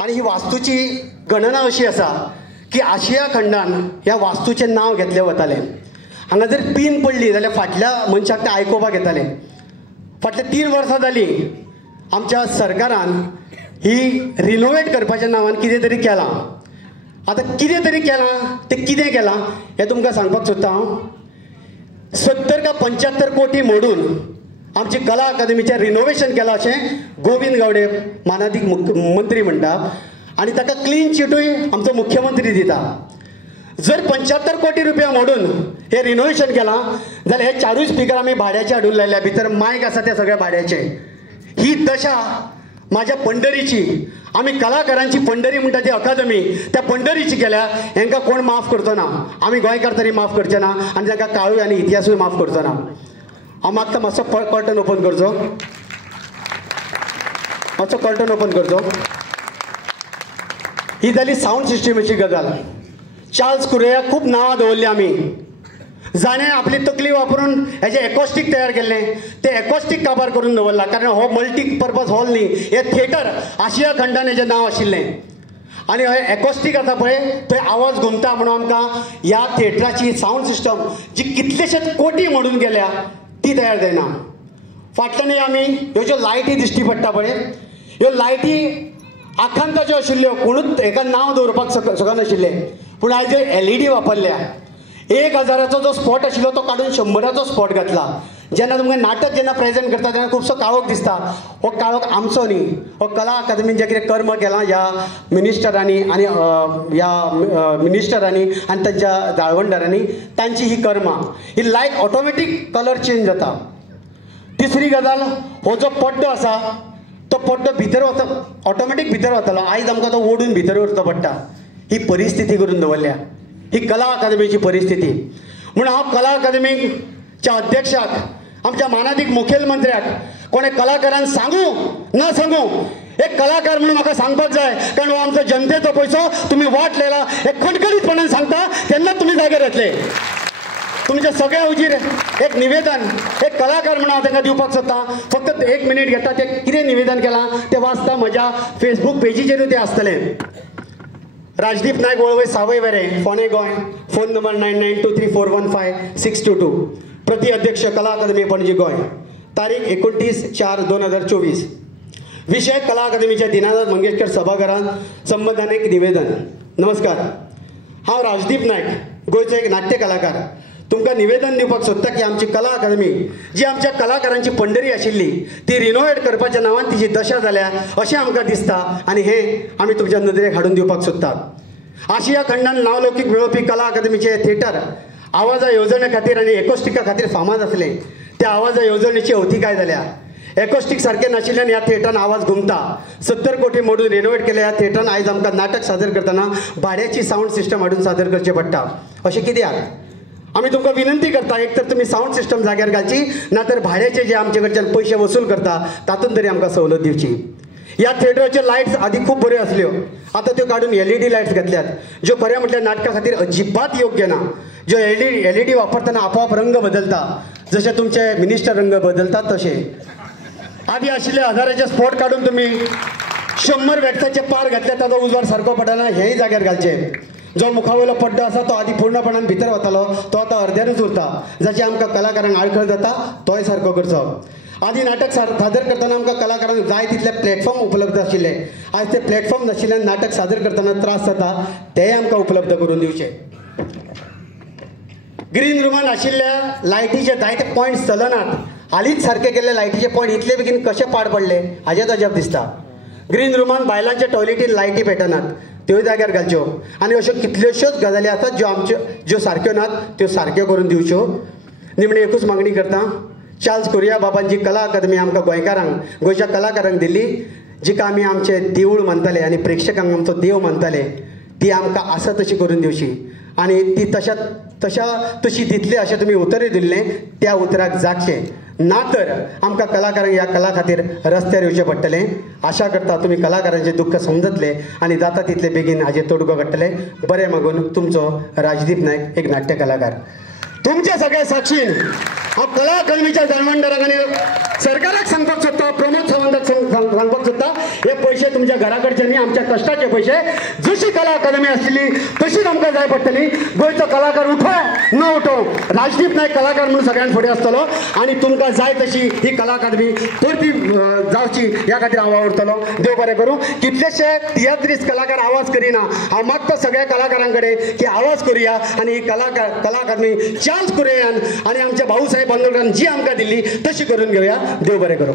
आणि ही वास्तूची गणना अशी आसा की आशिया खंडान ह्या वास्तूचें नांव घेतलें वतालें. हांगा जर पिन पडली जाल्यार फाटल्या मनशाक तें आयकोपाक येतालें. फाटल्या 3 वर्सां जालीं आमच्या सरकारान ही रिनोवेट करपाच्या नांवान कितें तरी केलां. आतां कितें तरी केलां तें कितें केलां हें तुमकां सांगपाक सोदता हांव. 70 का 75 कोटी मोडून आमची कला अकादमीचें रिनोवेशन केलां अशें गोविंद गावडे मानाधीक मंत्री म्हणटा आनी ताका क्लीन चिटूय आमचो मुख्यमंत्री दिता. जर 75 कोटी रुपया मोडून हे रिनोवेशन केलां जाल्यार हे 4 स्पिकर आमी भाड्याचे हाडून लायल्या. भितर मायक आसा ते सगळे भाड्याचे. ही दशा माझ्या पंढरीची, आमी कलाकारांची पंढरी म्हणटा ती अकादमी, त्या पंढरीची केल्या. हांकां कोण माफ करचो ना. आमी गोंयकार तरी माफ करचे ना आनी तांकां काळूय आनी इतिहासूय माफ करचो ना. हांव मागता मातसो कर्टन ओपन करचो, मातसो कर्टन ओपन करचो. ही जाली साऊंड सिस्टमाची गजाल. चार्ल्स कुरेयाक खूब नांवां दवरलीं आमी. जाणें आपली तकली वापरून हेजें एकॉस्टीक तयार केल्लें. तें एकॉस्टीक काबार करून दवरला. कारण हो मल्टी पर्पज हॉल न्ही, हे थिएटर आशिया खंडान हेजें नांव आशिल्लें. आनी हे एकॉस्टीक आसा पळय थंय आवाज घुमता म्हणून आमकां ह्या थिएटराची साऊंड सिस्टम जी कितलेशेच कोटी मोडून गेल्या ती तयार जायना. फाटल्यान आमी ह्यो ज्यो लायटी दिश्टी पडटा पळय, ह्यो लायटी आखांताच्यो आशिल्ल्यो, कोणूच हेका नांव दवरपाक शकनाशिल्ले. पूण आयज LED वापरल्या. 1000 जो स्पॉट आशिल्लो तो काडून 100 स्पॉट घातला. जेन्ना तुमकां नाटक जेन्ना प्रेजेंट करता तेन्ना खुबसो काळोख दिसता. हो काळोख आमचो न्ही. हो कला अकादमीन जें कितें कर्म केलां ह्या मिनिस्टरांनी आनी तांच्या जाळवणदारांनी, तांची ही कर्मां, ही लायट ऑटोमॅटीक कलर चेंज जाता. तिसरी गजाल, हो जो पड्डो आसा तो पड्डो भितर वता, ऑटोमॅटीक भितर वतालो. आयज आमकां तो ओडून भितर व्हरचो पडटा. ही परिस्थिती करून दवरल्या. ही कला अकादमीची परिस्थिती. म्हणून हांव कला अकादमीच्या अध्यक्षाक, आमच्या मानाधीक मुखेलमंत्र्याक कोणे कलाकारांक सांगू ना सांगू, एक कलाकार म्हणून म्हाका सांगपाक जाय. कारण हो आमचो जनतेचो पयसो तुमी वाट लायला हे खणखणीतपणान सांगता तेन्ना तुमी जाग्यार येतले. तुमच्या सगळ्या उजीर एक निवेदन, एक कलाकार म्हणून हांव तांकां दिवपाक सोदतां. फक्त 1 मिनीट घेता. तें कितें निवेदन केलां तें वाचता. म्हज्या फेसबूक पेजीचेरूय तें आसतलें. राजदीप नायक वळवय सावय वेरे, फोंडे गोंय. Phone number 9923415622. प्रति अध्यक्ष कला अकादमी पणजी गोंय. तारीख 29/4/2024. विषय कला अकादमीच्या दीनानाथ मंगेशकर सभाघरांत संबंधान एक निवेदन. नमस्कार, हांव राजदीप नायक, गोंयचो एक नाट्य कलाकार. तुमकां निवेदन दिवपाक सोदता की आमची कला अकादमी जी आमच्या कलाकारांची पंढरी आशिल्ली ती रिनोवेट करपाच्या नांवान तिची दशा जाल्या अशें आमकां दिसता. आनी हें आमी तुमच्या नदरेक हाडून दिवपाक सोदतात. आशिया खंडान नावलौकीक मेळोवपी कला अकादमीचे थिएटर आवाजा येवजणे खातीर आनी एकॉस्टिका खातीर फामाद आसलें. त्या आवाजा येवजणेची अवती काय जाल्या. एकॉस्टीक सारकें नाशिल्ल्यान ह्या थिएटरान आवाज घुमता. 70 कोटी मोडून रिनोवेट केल्या ह्या थिएटरान आयज आमकां नाटक सादर करतना भाड्याची साऊंड सिस्टम हाडून सादर करचें पडटा. अशें कित्याक? आमी तुमकां विनंती करता, एक तर तुमी साऊंड सिस्टम जाग्यार घालची, ना तर भाड्याचे जे आमचे कडच्यान पयशे वसूल करता तातूंत तरी आमकां सवलत दिवची. ह्या थिएटराच्यो लायट्स आदीं खूब बऱ्यो आसल्यो. आतां त्यो काडून LED लायट्स घातल्यात, ज्यो खऱ्या म्हटल्यार नाटका खातीर अजिबात योग्य ना. ज्यो LED वापरतना आपोआप रंग बदलता, जशे तुमचे मिनिस्टर रंग बदलतात तशे. आदीं आशिल्ले 1000चे स्पॉट काडून तुमी 100 वॅट्साचे पार घातले, ताचो उजवाड सारको पडना. हेंय जाग्यार घालचे. जो मुखावयलो पड्डो आसा तो आदीं पूर्णपणान भितर वतालो, तो आतां अर्द्यारूच उरता. जाची आमकां कलाकारांक आडखळ जाता तोय सारको करचो. आदीं नाटक सादर करतना आमकां कलाकारांक जाय तितले प्लॅटफॉर्म उपलब्ध आशिल्ले. आयज ते प्लॅटफॉर्म नाशिल्ल्यान नाटक सादर करतना त्रास जाता, तेय आमकां उपलब्ध करून दिवचे. ग्रीन रुमान आशिल्ल्या लायटीचे जायते पॉयंट्स चलनात. हालींच सारके केल्ले लायटीचे पॉयंट इतले बेगीन कशे पाड पडले हाचेच अजाप दिसता. ग्रीन रुमान बायलांच्या टॉयलेटीन लायटी पेटनात, त्यो जाग्यार घालच्यो. आनी अश्यो कितल्योश्योच गजाली आसात ज्यो सारक्यो नात, त्यो सारक्यो करून दिवच्यो. निमणे एकूच मागणी करता. चार्ल्स कुरिया बाबान जी कला अकादमी आमकां गोंयकारांक, गोंयच्या कलाकारांक दिल्ली, जिका आमी आमचें देवूळ मानताले आनी प्रेक्षकांक आमचो देव मानताले, ती आमकां आसा तशी करून दिवची. आनी ती तशी दितली अशें तुमी उतरूय दिल्लें, त्या उतराक जागचें. ना तर आमकां कलाकारांक ह्या कला खातीर रस्त्यार येवचें पडटलें. आशा करता तुमी कलाकारांचें दुख्ख समजतले आनी जाता तितले बेगीन हाजेर तोडगो काडटले. बरें मागून तुमचो राजदीप नायक, एक नाट्य कलाकार. तुमच्या सगळ्या साक्षीन हांव कला अकादमीच्या जन्मंडराक आनी सरकाराक सांगपाक सोदता, प्रमोद सावंताक सांगपाक सोदता, हे पयशे तुमच्या घरा कडचे न्ही, आमच्या कश्टाचे पयशे. जशी कला अकादमी आशिल्ली तशीच आमकां जाय पडटली. गोंयचो कलाकार उठो न उठो, राजदीप नायक कलाकार म्हणून सगळ्यान फुडें आसतलो आनी तुमकां जाय तशी ही कला अकादमी परती जावची ह्या खातीर हांव वावुरतलो. देव बरें करूं. कितलेशे तियात्रीस कलाकार आवाज करिना. हांव मागता सगळ्या कलाकारां कडेन की आवाज करुया आनी ही कला अकादमी चान्स करुया आनी आमच्या भाऊसाहेब बांदोडकरान जी आमकां दिल्ली तशी करून घेवया. देव बरें करूं.